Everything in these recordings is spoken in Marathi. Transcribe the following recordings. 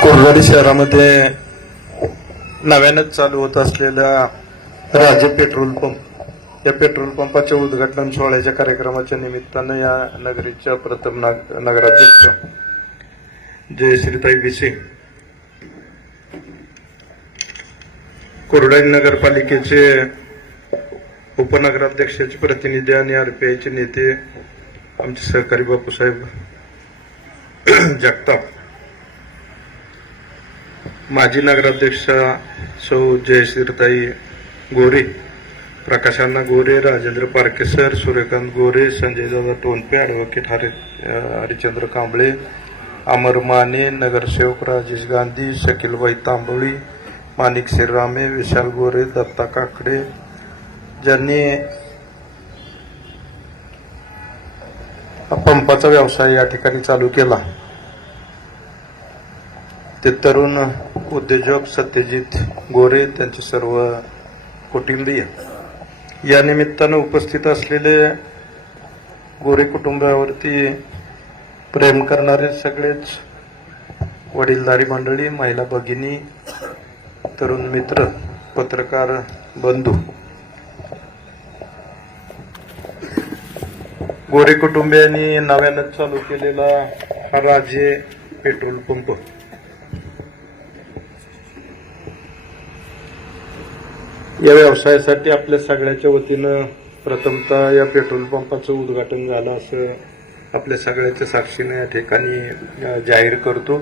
कोरवाडी शहरामध्ये नव्यानंच चालू होत असलेल्या राजे पेट्रोल पंप या पेट्रोल पंपाच्या उद्घाटन सोहळ्याच्या कार्यक्रमाच्या निमित्तानं या नगरीच्या प्रथम नाग- नगराध्यक्ष जयश्रीताई विसे कोरडाई नगरपालिकेचे उपनगराध्यक्षाचे प्रतिनिधी आणि आरपीआयचे नेते आमचे सहकारी बापूसाहेब जगताप माजी नगराध्यक्षा सौ जयश्रीताई गोरे प्रकाशांना गोरे राजेंद्र पारकेसर सूर्यकांत गोरे संजयदादा टोलपे ॲडव्होकेट हरि हरिचंद्र कांबळे अमर माने नगरसेवक राजेश गांधी शकीलबाई तांबोळी माणिक श्रीरामे विशाल गोरे दत्ता काकडे ज्यांनी पंपाचा व्यवसाय या ठिकाणी चालू केला. ते तरुण उद्योजक सत्यजित गोरे त्यांचे सर्व कुटुंबीय. या निमित्तानं उपस्थित असलेले गोरे कुटुंबावरती प्रेम करणारे सगळेच वडीलधारी मंडळी महिला भगिनी तरुण मित्र पत्रकार बंधू. गोरे कुटुंबियांनी नव्यानं चालू केलेला हा राजे पेट्रोल पंप. या व्यवसायासाठी आपल्या सगळ्याच्या वतीनं प्रथमतः या पेट्रोल पंपाचं उद्घाटन झालं असं आपल्या सगळ्याच्या साक्षीने या ठिकाणी जाहीर करतो.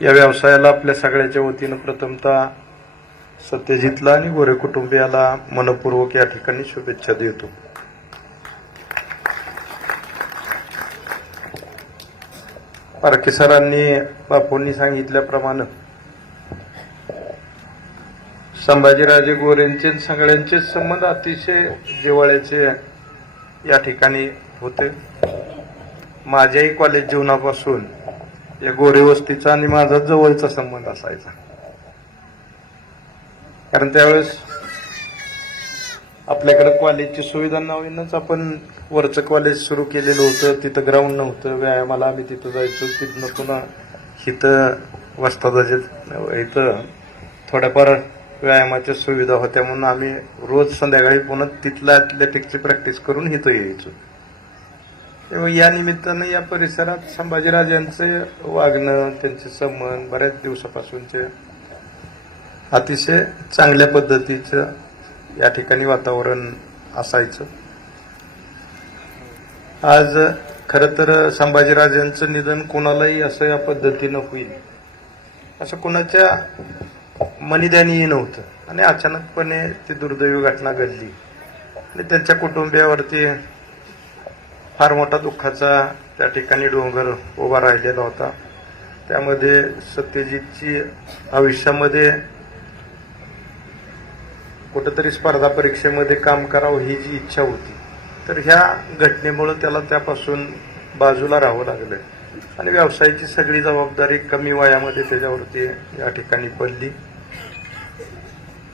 या व्यवसायाला आपल्या सगळ्याच्या वतीनं प्रथमतः सत्यजितला आणि गोरे कुटुंबियाला मनपूर्वक या ठिकाणी शुभेच्छा देतो. पारखे सरांनी बापूंनी सांगितल्याप्रमाणे संभाजीराजे गोरेंचे सगळ्यांचे सगळ्यांचेच संबंध अतिशय जिव्हाळ्याचे या ठिकाणी होते. माझ्याही कॉलेज जीवनापासून या गोरे वस्तीचा आणि माझा जवळचा संबंध असायचा. कारण त्यावेळेस आपल्याकडे कॉलेजची सुविधा नवीनच आपण वरचं कॉलेज सुरू केलेलं होतं तिथं ग्राउंड नव्हतं व्यायामाला आम्ही तिथं जायचो तिथनं पुन्हा इथं वस्तादाचे इथं थोड्याफार व्यायामाच्या सुविधा होत्या म्हणून आम्ही रोज संध्याकाळी पुन्हा तिथल्या ॲथलेटिकची प्रॅक्टिस करून इथं यायचो. त्यामुळे या निमित्तानं या परिसरात संभाजीराजांचे वागणं त्यांचे संबंध बऱ्याच दिवसापासूनचे अतिशय चांगल्या पद्धतीचं या ठिकाणी वातावरण असायचं. आज खरं तर संभाजीराजांचं निधन कोणालाही असं या पद्धतीनं होईल असं कोणाच्या मनिद्यानीही नव्हतं. आणि अचानकपणे ती दुर्दैवी घटना घडली. आणि त्यांच्या कुटुंबियावरती फार मोठा दुःखाचा त्या ठिकाणी डोंगर उभा राहिलेला होता. त्यामध्ये सत्यजितची आयुष्यामध्ये कुठंतरी स्पर्धा परीक्षेमध्ये काम करावं ही जी इच्छा होती. तर ह्या घटनेमुळं त्याला त्यापासून बाजूला राहावं लागलं. आणि व्यवसायाची सगळी जबाबदारी कमी वयामध्ये त्याच्यावरती या ठिकाणी पडली.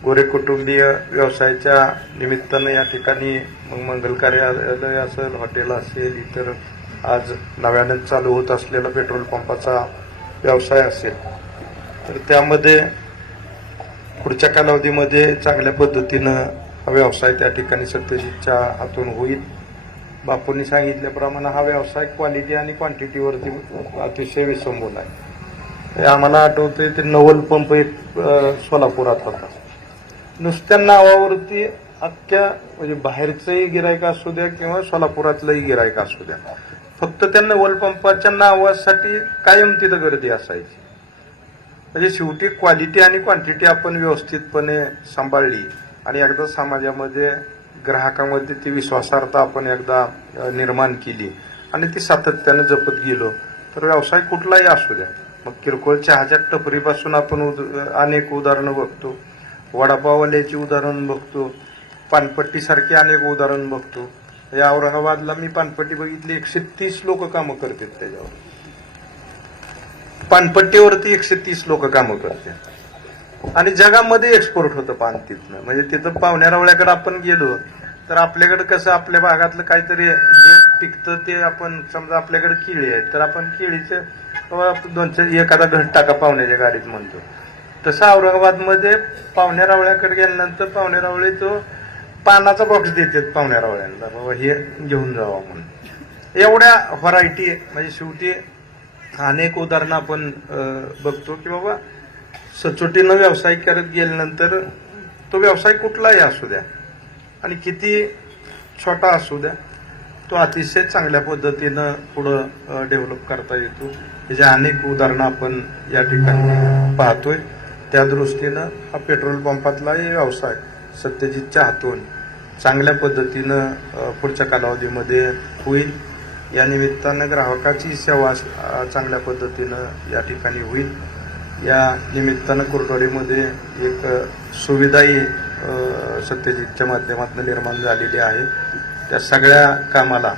गोरे कुटुंबीय व्यवसायाच्या निमित्तानं या ठिकाणी मग मंगल कार्यालय असेल हॉटेल असेल इतर आज नव्यानं चालू होत असलेला पेट्रोल पंपाचा व्यवसाय असेल. तर त्यामध्ये पुढच्या कालावधीमध्ये चांगल्या पद्धतीनं हा व्यवसाय त्या ठिकाणी सत्यजितच्या हातून होईल. बापूंनी सांगितल्याप्रमाणे हा व्यवसाय क्वालिटी आणि क्वांटिटीवरती अतिशय विसंबून आहे. हे आम्हाला आठवते ते नवल पंप एक सोलापुरात होता. नुसत्या नावावरती अख्ख्या म्हणजे बाहेरचंही गिरायक असू द्या किंवा सोलापुरातलंही गिरायक असू द्या. फक्त त्यांना वलपंपाच्या नावासाठी कायम तिथं गर्दी असायची. म्हणजे शेवटी क्वालिटी आणि क्वांटिटी आपण व्यवस्थितपणे सांभाळली आणि एकदा समाजामध्ये ग्राहकामध्ये ती विश्वासार्हता आपण एकदा निर्माण केली आणि ती सातत्याने जपत गेलो तर व्यवसाय कुठलाही असू द्या. मग किरकोळ चहाच्या टपरीपासून आपण उद- अनेक उदाहरणं बघतो. वडापाववाल्याची उदाहरण बघतो. पानपट्टीसारखी अनेक उदाहरण बघतो. या औरंगाबादला मी पानपट्टी बघितली एकशे तीस लोक कामं करतात त्याच्यावर. पानपट्टीवरती एकशे तीस लोक कामं करतात. आणि जगामध्ये एक्सपोर्ट होतं पान तिथनं. म्हणजे तिथं पाहुण्यारावळ्याकडे आपण गेलो तर आपल्याकडे कसं आपल्या भागातलं काहीतरी जे पिकतं ते आपण समजा आपल्याकडे केळी आहेत तर आपण केळीचं दोनशे दोन चार एखादा घट टाका पाहुण्याच्या गाडीत म्हणतो. तसं औरंगाबादमध्ये पाहुण्या रावळ्याकडे गेल्यानंतर पाहुण्या रावळे तो पानाचा बॉक्स देतात पाहुण्या रावळ्यांना. बाबा हे घेऊन जावा म्हणून. एवढ्या व्हरायटी म्हणजे शेवटी अनेक उदाहरणं आपण बघतो की बाबा सचोटीनं व्यवसाय करत गेल्यानंतर तो व्यवसाय कुठलाही असू द्या आणि किती छोटा असू द्या तो अतिशय चांगल्या पद्धतीनं पुढं डेव्हलप करता येतो. त्याच्या अनेक उदाहरणं आपण या ठिकाणी पाहतोय. त्या दृष्टीनं हा पेट्रोल पंपातलाही व्यवसाय सत्यजितच्या हातून. चांगल्या पद्धतीनं पुढच्या कालावधीमध्ये होईल. या निमित्तानं ग्राहकाची सेवा चांगल्या पद्धतीनं या ठिकाणी होईल. या निमित्तानं कुरडवाडीमध्ये एक सुविधाही सत्यजितच्या माध्यमातून निर्माण झालेली आहे. त्या सगळ्या कामाला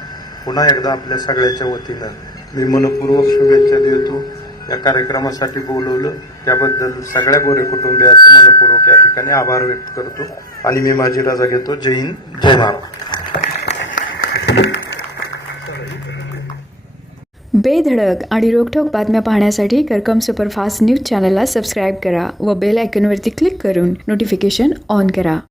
पुन्हा एकदा आपल्या सगळ्याच्या वतीनं मी मनपूर्वक शुभेच्छा देतो. या कार्यक्रमासाठी बोलवलं. त्याबद्दल सगळ्या गोरे कुटुंबियाचे मनपूर्वक या ठिकाणी आभार व्यक्त करतो. आणि मी माझी रजा घेतो. जय हिंद. जय महाराष्ट्र बेधडक आणि रोखोक बातम्या पाहण्यासाठी करकम सुपरफास्ट न्यूज चॅनलला सबस्क्राईब करा व बेल आयकॉनवरती क्लिक करून नोटिफिकेशन ऑन करा.